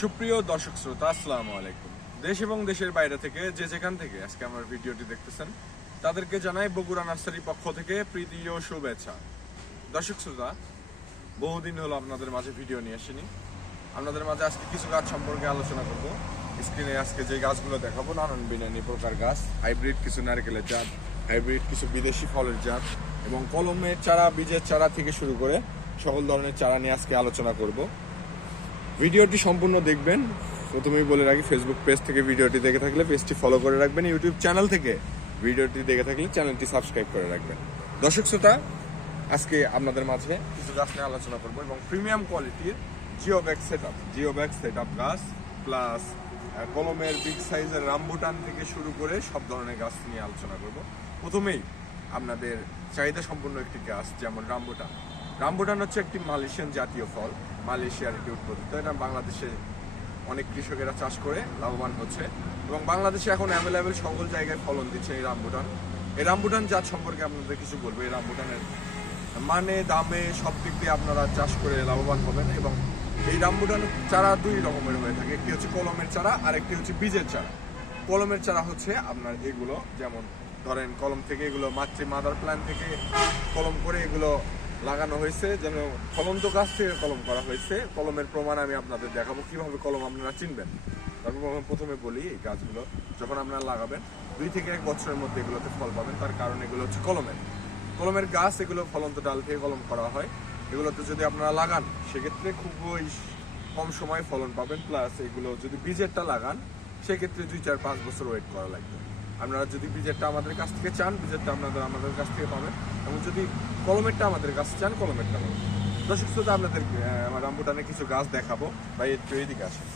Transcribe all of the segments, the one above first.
সুপ্রিয় দর্শক শ্রোতা, আসসালামু আলাইকুম। দেশ এবং দেশের বাইরে থেকে যে যেখান থেকে আজকে আমার ভিডিওটি দেখতেছেন, তাদেরকে জানাই বগুড়া নার্সারির পক্ষ থেকে প্রীতি ও শুভেচ্ছা। দর্শক শ্রোতা, বহুদিন হলো আপনাদের মাঝে ভিডিও নিয়ে আসিনি। আপনাদের মাঝে আজকে কিছু গাছ সম্পর্কে আলোচনা করব। স্ক্রিনে আজকে যে গাছগুলো দেখাবো, নানান বিনানি প্রকার গাছ, হাইব্রিড কিছু নারকেলের জাত, হাইব্রিড কিছু বিদেশি ফলের জাত এবং কলমের চারা, বীজের চারা থেকে শুরু করে সকল ধরনের চারা নিয়ে আজকে আলোচনা করব। ভিডিওটি সম্পূর্ণ দেখবেন। প্রথমেই বলে রাখি ফেসবুক পেজ থেকে ভিডিওটি দেখে থাকলে পেজটি ফলো করে রাখবেন। ইউটিউব চ্যানেল থেকে ভিডিওটি দেখে থাকলে চ্যানেলটি সাবস্ক্রাইব করে রাখবেন। দর্শক শ্রোতা, আজকে আপনাদের মাঝে কিছু গাছ নিয়ে আলোচনা করব এবং প্রিমিয়াম কোয়ালিটির geo bag set up geo bag set up গাছ প্লাস কলমের বিগ সাইজের রামবুটান থেকে শুরু করে সব ধরনের গাছ নিয়ে আলোচনা করব। প্রথমেই আপনাদের চাহিদা সম্পন্ন একটি গাছ, যেমন রামবুটান রামবুটান হচ্ছে একটি মালয়েশিয়ান জাতীয় ফল। মালয়েশিয়ার একটি উৎপত্তি উৎপাদিত। এটা বাংলাদেশে অনেক কৃষকেরা চাষ করে, লাভবান হচ্ছে। এবং বাংলাদেশে এখন অ্যাভেলেবেল সকল জায়গায় ফলন দিচ্ছে এই রামবুটান এই রামবুটান জাত সম্পর্কে আপনাদের কিছু বলব। এই রামবুটানের মানে দামে সব দিক দিয়ে আপনারা চাষ করে লাভবান হবেন এবং এই রামবুটান চারা দুই রকমের হয়ে থাকে। একটি হচ্ছে কলমের চারা আর একটি হচ্ছে বীজের চারা। কলমের চারা হচ্ছে আপনার এগুলো, যেমন ধরেন কলম থেকে এগুলো মাতৃ মাদার প্ল্যান থেকে কলম করে এগুলো লাগানো হয়েছে, যেন ফলন্ত গাছ থেকে কলম করা হয়েছে। কলমের প্রমাণ আমি আপনাদের দেখাবো, কীভাবে কলম আপনারা চিনবেন। তারপর প্রথমে বলি এই গাছগুলো, যখন আপনারা লাগাবেন, দুই থেকে এক বছরের মধ্যে এগুলোতে ফল পাবেন। তার কারণ এগুলো হচ্ছে কলমের। কলমের গাছ, এগুলো ফলন্ত ডাল থেকে কলম করা হয়। এগুলোতে যদি আপনারা লাগান, সেক্ষেত্রে খুবই কম সময় ফলন পাবেন। প্লাস এগুলো যদি বীজেরটা লাগান, সেক্ষেত্রে দুই, চার, পাঁচ বছর ওয়েট করা লাগবে। আপনারা যদি বীজেরটা আমাদের কাছ থেকে চান বীজেরটা আপনাদের আমাদের কাছ থেকে পাবেন। এবং যদি কলমেরটা আমাদের কাছে চান, কলমেরটা পাবেন। দর্শক শ্রোতা আপনাদের আমার কিছু গাছ দেখাবো। বা একটু এদিকে আসেন।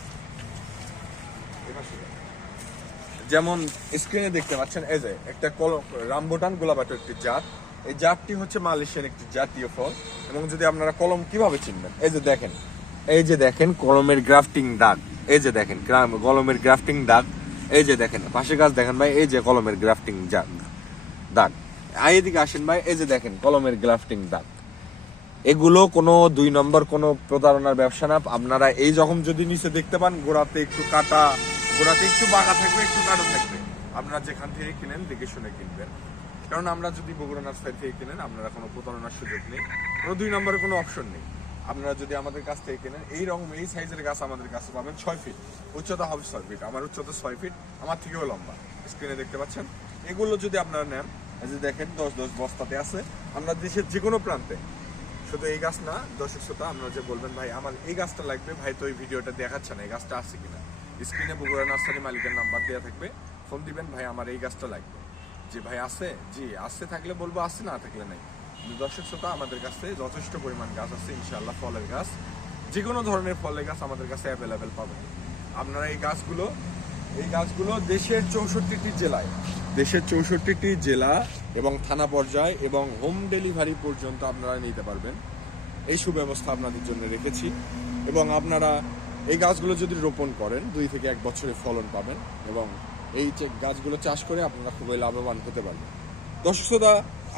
যেমন স্ক্রিনে দেখতে পাচ্ছেন, এই যে একটা কলম রামবুটান গোলাপাটো একটি জাত। এই জাতটি হচ্ছে মালয়েশিয়ান একটি জাতীয় ফল। এবং যদি আপনারা কলম কীভাবে চিনবেন? এই যে দেখেন, এই যে দেখেন, কলমের গ্রাফটিং দাগ। এই যে দেখেন কলমের গ্রাফটিং দাগ। এই যে দেখেন পাশে গাছ দেখেন ভাই, এই যে কলমের গ্রাফটিং দাগ। আর এদিকে আসেন ভাই, এই যে দেখেন, কলমের গ্রাফটিং দাগ। এগুলো কোনো দুই নম্বর কোনো প্রতারণার ব্যবসা না। আপনারা এই যখন যদি নিচে দেখতে পান, গোড়াতে একটু কাটা, গোড়াতে একটু বাঁকা থাকবে, একটু কাটা থাকবে। আপনারা যেখান থেকে কিনেন, দেখে শুনে কিনবেন। কারণ আমরা যদি বগুড়া নার্সারি থেকে কিনেন, আপনারা কোনো প্রতারণার সুযোগ নেই। কোনো দুই নম্বরের কোনো অপশন নেই। আপনারা যদি আমাদের কাছ থেকে কিনেন, এই রকম, এই সাইজের গাছ আমাদের কাছে পাবেন ছয় ফিট উচ্চতা হবে ছয় ফিট আমার উচ্চতা ছয় ফিট আমার থেকেও লম্বা। স্ক্রিনে দেখতে পাচ্ছেন? এগুলো যদি আপনারা নেন যে দেখেন, দশ দশ বস্তাতে আছে। আমরা দেশের যে কোনো প্রান্তে, শুধু এই গাছ না, দর্শক শ্রোতা আপনারা যে বলবেন, ভাই, আমার এই গাছটা লাগবে, ভাই, তো এই ভিডিওটা দেখাচ্ছে না, এই গাছটা আছে কিনা? স্ক্রিনে বগুড়া নার্সারি মালিকের নাম্বার দেওয়া থাকবে। ফোন দিবেন, ভাই, আমার এই গাছটা লাগবে। জি, ভাই, আছে? জি, আছে, থাকলে বলব, আছে না, থাকলে নাই। দর্শক শ্রোতা, আমাদের কাছে যথেষ্ট পরিমাণ গাছ আছে, ইনশাআল্লাহ ফলের গাছ। যে কোনো ধরনের ফলের গাছ আমাদের কাছে অ্যাভেলেবেল পাবেন। আপনারা এই গাছগুলো এই গাছগুলো দেশের চৌষট্টিটি জেলায়, দেশের চৌষট্টিটি জেলা এবং থানা পর্যায়ে এবং হোম ডেলিভারি পর্যন্ত আপনারা নিতে পারবেন। এই সুব্যবস্থা আপনাদের জন্য রেখেছি এবং আপনারা এই গাছগুলো যদি রোপণ করেন, দুই থেকে এক বছরে ফলন পাবেন এবং এই গাছগুলো চাষ করে আপনারা খুবই লাভবান হতে পারবেন। দর্শক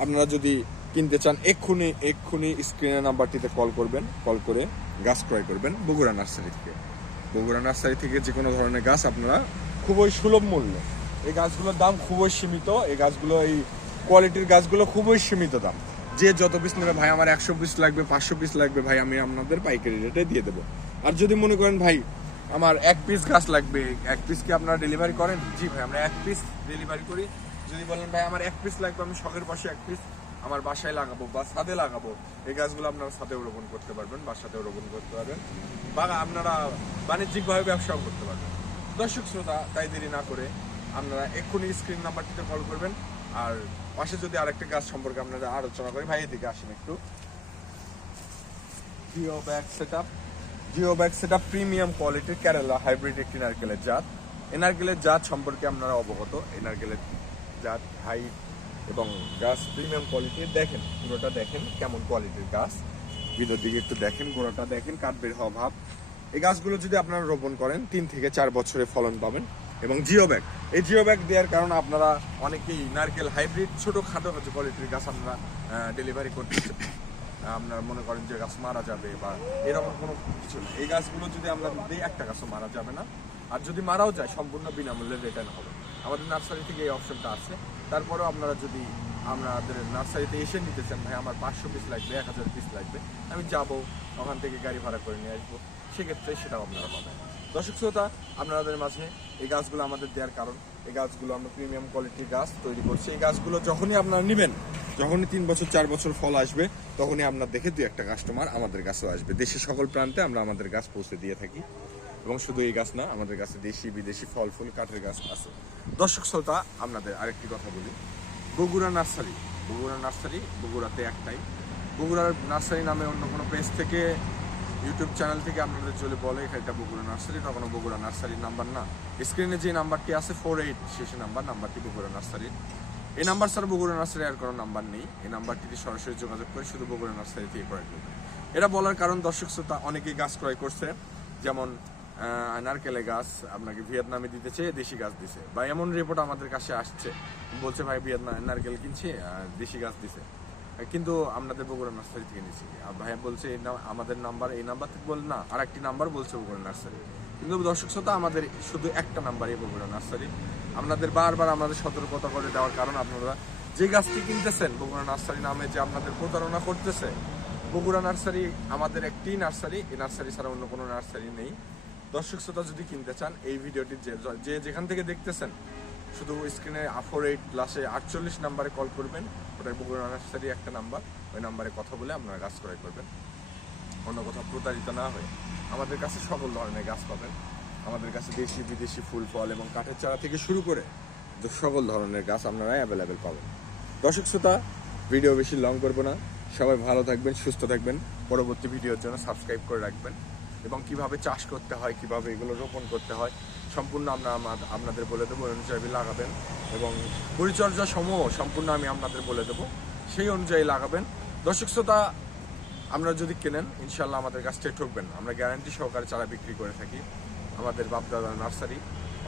আপনারা যদি কিনতে চান, এক্ষুনি এক্ষুনি স্ক্রিনের নাম্বারটিতে কল করবেন কল করে গাছ ক্রয় করবেন বগুড়া নার্সারি থেকে। বগুড়া নার্সারি থেকে যে কোনো ধরনের গাছ আপনারা খুবই সুলভ মূল্য, এই গাছগুলোর দাম খুবই সীমিত, এই গাছগুলো, এই কোয়ালিটির গাছগুলো খুবই সীমিত দাম। যে যত পিস নেবে, ভাই, আমার একশো পিস লাগবে, পাঁচশো পিস লাগবে, ভাই, আমি আপনাদের পাইকারি রেটে দিয়ে দেবো। আর যদি মনে করেন, ভাই, আমার এক পিস গাছ লাগবে, এক পিস কি আপনারা ডেলিভারি করেন? জি, ভাই, আমরা এক পিস ডেলিভারি করি। যদি বলেন, ভাই, আমার এক পিস লাগবে, আমি শখের পাশে এক পিস আমার বাসায় লাগাবো বা ছাদে লাগাবো, এই গাছগুলো আপনারা ছাদেও রোপণ করতে পারবেন, বাসাতেও রোপণ করতে পারবেন বা আপনারা বাণিজ্যিকভাবে ব্যবসাও করতে পারবেন। দর্শক শ্রোতা, তাই দেরি না করে আপনারা এক্ষুনি স্ক্রিন নাম্বারটিতে কল করবেন। আর পাশে যদি আরেকটা গাছ সম্পর্কে আপনারা আলোচনা করি, ভাই, এদিকে আসেন একটু। Geo bag set up geo bag set up premium কোয়ালিটির কেরালা হাইব্রিড একটি নারকেলের জাত। নারকেলের জাত সম্পর্কে আপনারা অবগত। নারকেলের জাত হাইট এবং গাছ প্রিমিয়াম কোয়ালিটির দেখেন পুরোটা দেখেন কেমন কোয়ালিটির গাছ। ভিতর দিকে একটু দেখেন, গোড়াটা দেখেন, কাঠ বের হওয়া ভাব। এই গাছগুলো যদি আপনারা রোপণ করেন, তিন থেকে চার বছরে ফলন পাবেন এবং জিও ব্যাগ। এই জিও ব্যাগ দেওয়ার কারণে আপনারা অনেকেই নারকেল হাইব্রিড ছোট খাটো কোয়ালিটির গাছ আপনারা ডেলিভারি করতে আপনারা মনে করেন যে গাছ মারা যাবে বা এরকম কোনো কিছু না। এই গাছগুলো যদি আমরা দিই, একটা গাছও মারা যাবে না। আর যদি মারাও যায়, সম্পূর্ণ বিনামূল্যে রিটার্ন হবে। আমাদের নার্সারি থেকে এই অপশনটা আছে। তারপরেও আপনারা যদি আমাদের নার্সারিতে এসে নিতে চান, ভাই, আমার পাঁচশো পিস লাগবে, এক হাজার পিস লাগবে, আমি যাব, ওখান থেকে গাড়ি ভাড়া করে নিয়ে আসব। সেক্ষেত্রে সেটাও আপনারা পাবেন। দর্শক শ্রোতা, আপনাদের মাঝে এই গাছগুলো আমাদের দেওয়ার কারণ। এই গাছগুলো আমরা প্রিমিয়াম কোয়ালিটির গাছ তৈরি করছি। এই গাছগুলো যখনই আপনারা নেবেন, যখনই তিন বছর, চার বছর ফল আসবে, তখনই আপনার দেখে দুই একটা কাস্টমার আমাদের কাছেও আসবে। দেশের সকল প্রান্তে আমরা আমাদের গাছ পৌঁছে দিয়ে থাকি। এবং শুধু এই গাছ না, আমাদের কাছে দেশি, বিদেশি ফল, ফুল, কাঠের গাছ আছে। দর্শক শ্রোতা, আপনাদের আরেকটি কথা বলি। বগুড়া নার্সারি বগুড়া নার্সারি, বগুড়াতে একটাই। বগুড়ার নার্সারি নামে অন্য কোনো পেজ থেকে ইউটিউব চ্যানেল থেকে আপনাদের চলে বলে এটা বগুড়া নার্সারি তখন বগুড়া নার্সারির নাম্বার না। স্ক্রিনে যে নাম্বারটি আছে ফোর এইট শেষে নাম্বার, নাম্বারটি বগুড়া নার্সারির এই নাম্বার ছাড়া বগুড়া নার্সারি আর কোনো নাম্বার নেই। এই নাম্বারটিতে সরাসরি যোগাযোগ করে শুধু বগুড়া নার্সারি থেকে ক্রয় এটা বলার কারণ, দর্শক শ্রোতা, অনেকেই গাছ ক্রয় করছে। যেমন আহ, নারকেলের গাছ আপনাকে ভিয়েতনামে দিতে চেয়ে দেশি গাছ দিছে। বা এমন রিপোর্ট আমাদের কাছে আসছে বলছে ভাই ভিয়েতনাম নারকেল কিনছি দেশি গাছ দিছে। কিন্তু আপনাদের বগুড়া নার্সারি থেকে নিয়েছি আর ভাইয়া বলছে এই আমাদের নাম্বার এই নাম্বার থেকে বল না আর একটি নাম্বার বলছে বগুড়া নার্সারি। কিন্তু দর্শক শ্রোতা আমাদের শুধু একটা নাম্বারই বগুড়া নার্সারি। আপনাদের বারবার আমাদের সতর্কতা করে দেওয়ার কারণ আপনারা যে গাছটি কিনতেছেন বগুড়া নার্সারি নামে যে আপনাদের প্রতারণা করতেছে বগুড়া নার্সারি আমাদের একটি নার্সারি। এই নার্সারি ছাড়া অন্য কোনো নার্সারি নেই। দর্শক শ্রোতা যদি কিনতে চান, এই ভিডিওটি যে যে যেখান থেকে দেখতেছেন, শুধু স্ক্রিনে ফোর এইট প্লাসে আটচল্লিশ নাম্বারে কল করবেন। ওটা বগুড়া নার্সারি একটা নাম্বার ওই নাম্বারে কথা বলে আপনারা গাছ ক্রয় করবেন। অন্য কোথাও প্রতারিত না হয়ে। আমাদের কাছে সকল ধরনের গাছ পাবেন। আমাদের কাছে দেশি, বিদেশি ফুল, ফল এবং কাঠের চারা থেকে শুরু করে সকল ধরনের গাছ আপনারা অ্যাভেলেবেল পাবেন। দর্শক শ্রোতা ভিডিও বেশি লং করব না। সবাই ভালো থাকবেন, সুস্থ থাকবেন। পরবর্তী ভিডিওর জন্য সাবস্ক্রাইব করে রাখবেন। এবং কীভাবে চাষ করতে হয়, কীভাবে এগুলো রোপণ করতে হয়, সম্পূর্ণ আমরা আপনাদের বলে দেবো, অনুযায়ী লাগাবেন এবং পরিচর্যা সমূহ সম্পূর্ণ আমি আপনাদের বলে দেবো, সেই অনুযায়ী লাগাবেন। দর্শক শ্রোতা, আমরা যদি কেনেন ইনশাল্লাহ আমাদের কাছ থেকে ঠকবেন আমরা গ্যারান্টি সহকারে চারা বিক্রি করে থাকি আমাদের বাপদাদা নার্সারি।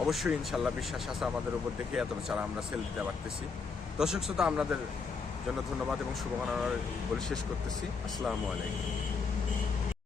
অবশ্যই ইনশাল্লাহ বিশ্বাস আছে আমাদের উপর দেখে এত চারা আমরা সেল দিতে পারতেছি। দর্শক শ্রোতা, আপনাদের জন্য ধন্যবাদ এবং শুভকামনা বলে শেষ করতেছি। আসসালামু আলাইকুম।